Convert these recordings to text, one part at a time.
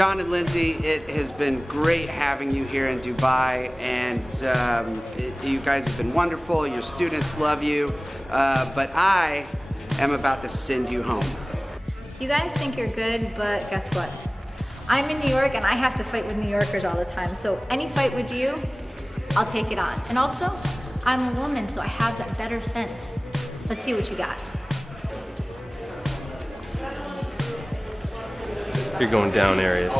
John and Lindsay, it has been great having you here in Dubai, and you guys have been wonderful. Your students love you, but I am about to send you home. You guys think you're good, but guess what? I'm in New York and I have to fight with New Yorkers all the time, so any fight with you, I'll take it on. And also, I'm a woman, so I have that better sense. Let's see what you got. You're going down, Arias.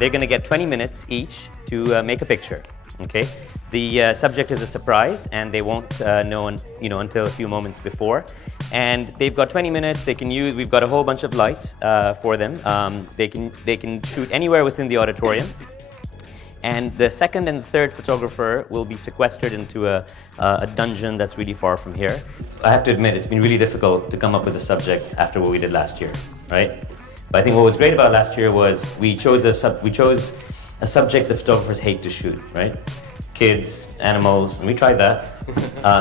They're going to get 20 minutes each to make a picture. Okay, the subject is a surprise, and they won't know, until a few moments before. And they've got 20 minutes. They can use. We've got a whole bunch of lights for them. They can shoot anywhere within the auditorium. And the second and the third photographer will be sequestered into a dungeon that's really far from here. I have to admit, it's been really difficult to come up with a subject after what we did last year, right? But I think what was great about last year was we chose a subject the photographers hate to shoot, right? Kids, animals, and we tried that,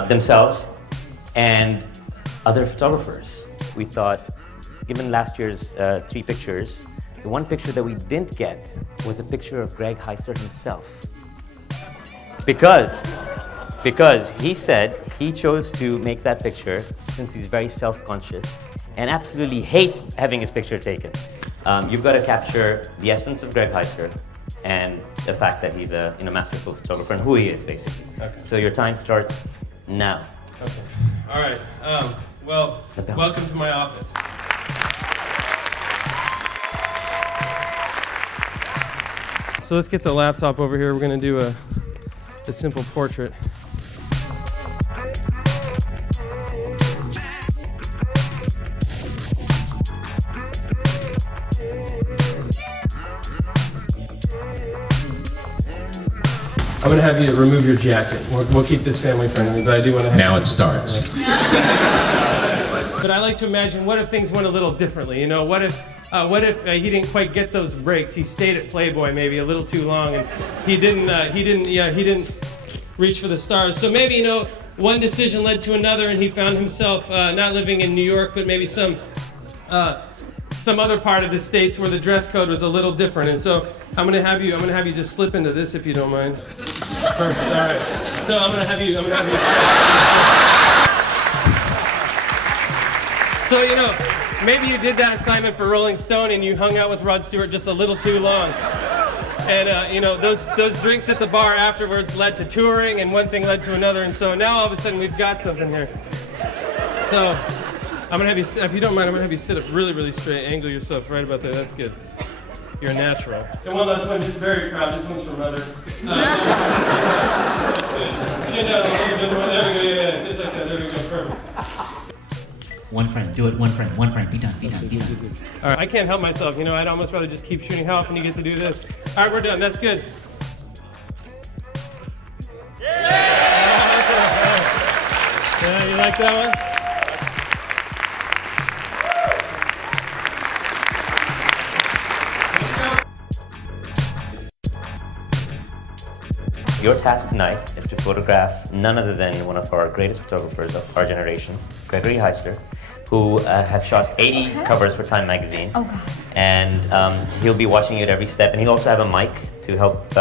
themselves, and other photographers. We thought, given last year's 3 pictures, the one picture that we didn't get was a picture of Greg Heiser himself. Because he said he chose to make that picture since he's very self-conscious and absolutely hates having his picture taken. You've got to capture the essence of Greg Heiser and the fact that he's a masterful photographer and who he is, basically. Okay. So your time starts now. Okay. All right. Well, welcome to my office. So let's get the laptop over here. We're going to do a simple portrait. I'm going to have you remove your jacket. We'll keep this family friendly, but I do want to have... Now it starts. But I like to imagine, what if things went a little differently? You know, what if he didn't quite get those breaks? He stayed at Playboy maybe a little too long, and he didn't reach for the stars. So maybe, one decision led to another, and he found himself not living in New York, but maybe some other part of the States where the dress code was a little different. And so I'm gonna have you just slip into this, if you don't mind. Perfect. All right. So I'm gonna have you. So maybe you did that assignment for Rolling Stone and you hung out with Rod Stewart just a little too long. And those drinks at the bar afterwards led to touring, and one thing led to another, and so now all of a sudden we've got something here. So I'm gonna have you, if you don't mind, I'm gonna have you sit up really, really straight, angle yourself right about there. That's good. You're a natural. And one last one, just very proud. This one's for Mother. Chin down a little bit more. There we go. Yeah, just like that. There we go. Perfect. One frame. Do it. One frame. Be done. All right. I can't help myself. I'd almost rather just keep shooting. How often do you get to do this? All right, we're done. That's good. Yeah, you like that one? Your task tonight is to photograph none other than one of our greatest photographers of our generation, Gregory Heiser, who has shot 80 covers for Time magazine. Oh God. And he'll be watching you at every step, and he'll also have a mic to help,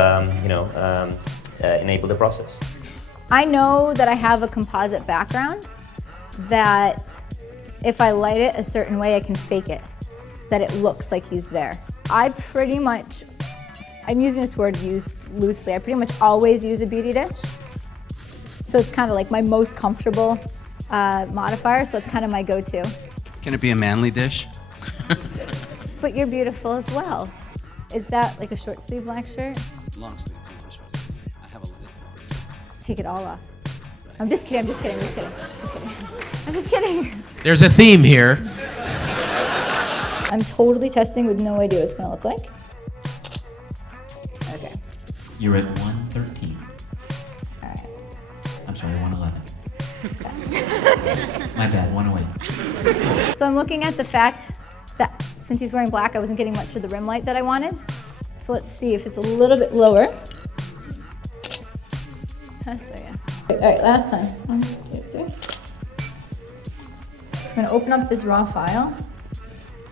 enable the process. I know that I have a composite background that if I light it a certain way, I can fake it, that it looks like he's there. I'm using this word used loosely. I pretty much always use a beauty dish. So it's kind of like my most comfortable modifier, so it's kind of my go-to. Can it be a manly dish? But you're beautiful as well. Is that like a short sleeve black shirt? Long sleeve, short sleeve. I have a long sleeve. Take it all off. I'm just kidding. I'm just kidding. There's a theme here. I'm totally testing with no idea what it's gonna look like. Okay. You're at 113. All right. I'm sorry, 111. My bad, 108. So I'm looking at the fact that since he's wearing black, I wasn't getting much of the rim light that I wanted. So let's see if it's a little bit lower. So yeah. All right, last time. 1, 2, 3. So I'm gonna open up this raw file,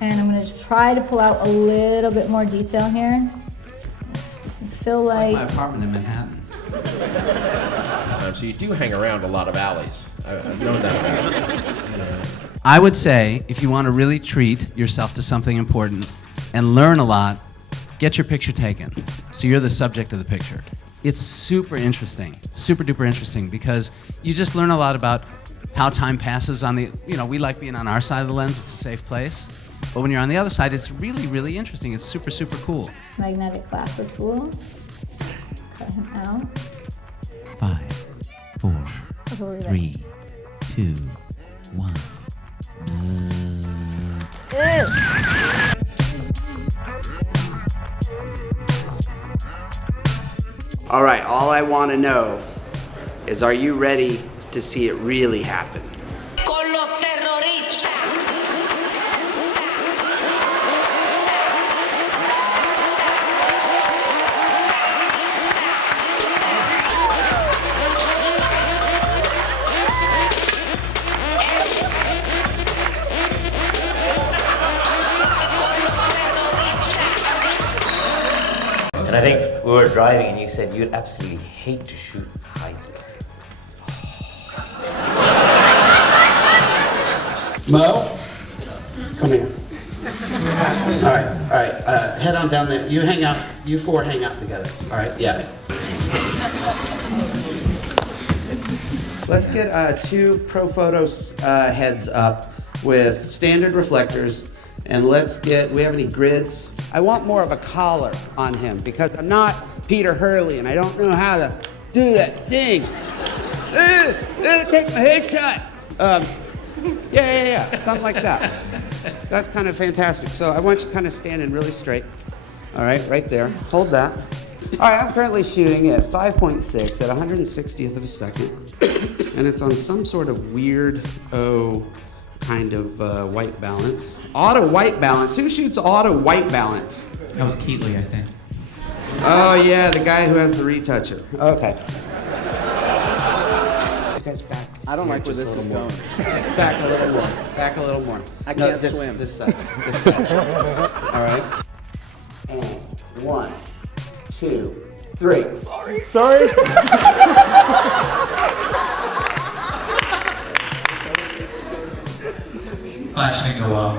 and I'm gonna just try to pull out a little bit more detail here. Just some fill light. My apartment in Manhattan. So you do hang around a lot of alleys. I've known that about you. I would say if you want to really treat yourself to something important and learn a lot, get your picture taken. So you're the subject of the picture. It's super interesting, super duper interesting, because you just learn a lot about how time passes on the, we like being on our side of the lens, it's a safe place. But when you're on the other side, it's really, really interesting. It's super, super cool. Magnetic lasso tool. Cut him out. 5, 4, Totally 3, 2, 1. Ew. All right, all I want to know is, are you ready to see it really happen? Con los terroristas. And I think we were driving and you said you'd absolutely hate to shoot Heisman. Mo, come here. All right, head on down there. You hang out, you four hang out together. All right, yeah. Let's get 2 ProPhotos heads up with standard reflectors, and we have any grids? I want more of a collar on him because I'm not Peter Hurley and I don't know how to do that thing. Take my haircut. Yeah, something like that. That's kind of fantastic. So I want you kind of standing really straight. All right, right there. Hold that. All right, I'm currently shooting at 5.6 at 160th of a second, and it's on some sort of weird kind of white balance. Auto white balance. Who shoots auto white balance? That was Keatley, I think. Oh yeah, the guy who has the retoucher. Okay. You guys back. I don't like where this is going. Just back a little more. Back a little more. I can't swim. This side. This side. All right. And 1, 2, 3. Sorry. Flash didn't go off.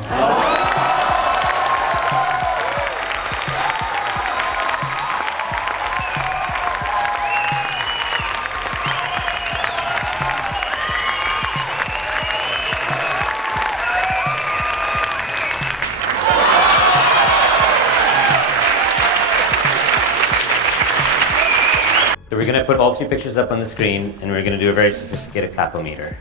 So we're going to put all 3 pictures up on the screen and we're going to do a very sophisticated clapometer.